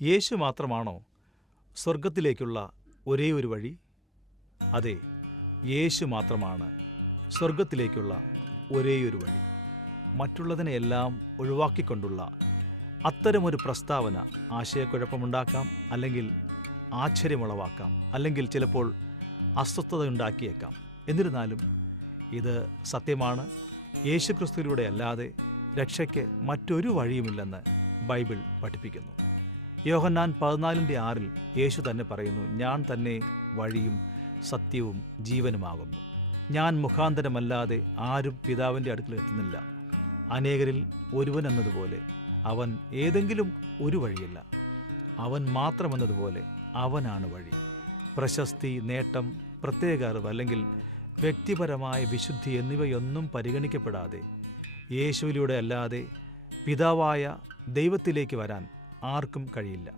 യേശു മാത്രമാണോ സ്വർഗത്തിലേക്കുള്ള ഒരേ ഒരു വഴി? അതെ, യേശു മാത്രമാണ് സ്വർഗത്തിലേക്കുള്ള ഒരേയൊരു വഴി. മറ്റുള്ളതിനെയെല്ലാം ഒഴിവാക്കിക്കൊണ്ടുള്ള അത്തരമൊരു പ്രസ്താവന ആശയക്കുഴപ്പമുണ്ടാക്കാം, അല്ലെങ്കിൽ ആശ്ചര്യമുളവാക്കാം, അല്ലെങ്കിൽ ചിലപ്പോൾ അസ്വസ്ഥതയുണ്ടാക്കിയേക്കാം. എന്നിരുന്നാലും ഇത് സത്യമാണ്. യേശുക്രിസ്തുവിലൂടെ അല്ലാതെ രക്ഷയ്ക്ക് മറ്റൊരു വഴിയുമില്ലെന്ന് ബൈബിൾ പഠിപ്പിക്കുന്നു. യോഹന്നാൻ 14:6 യേശു തന്നെ പറയുന്നു, ഞാൻ തന്നെ വഴിയും സത്യവും ജീവനുമാകുന്നു. ഞാൻ മുഖാന്തരമല്ലാതെ ആരും പിതാവിൻ്റെ അടുക്കൽ എത്തുന്നില്ല. അനേകരിൽ ഒരുവൻ എന്നതുപോലെ അവൻ ഏതെങ്കിലും ഒരു വഴിയല്ല, അവൻ മാത്രമെന്നതുപോലെ അവനാണ് വഴി. പ്രശസ്തി, നേട്ടം, പ്രത്യേക അറിവ് അല്ലെങ്കിൽ വ്യക്തിപരമായ വിശുദ്ധി എന്നിവയൊന്നും പരിഗണിക്കപ്പെടാതെ യേശുവിലൂടെ അല്ലാതെ പിതാവായ ദൈവത്തിലേക്ക് വരാൻ ആർക്കും കഴിയില്ല.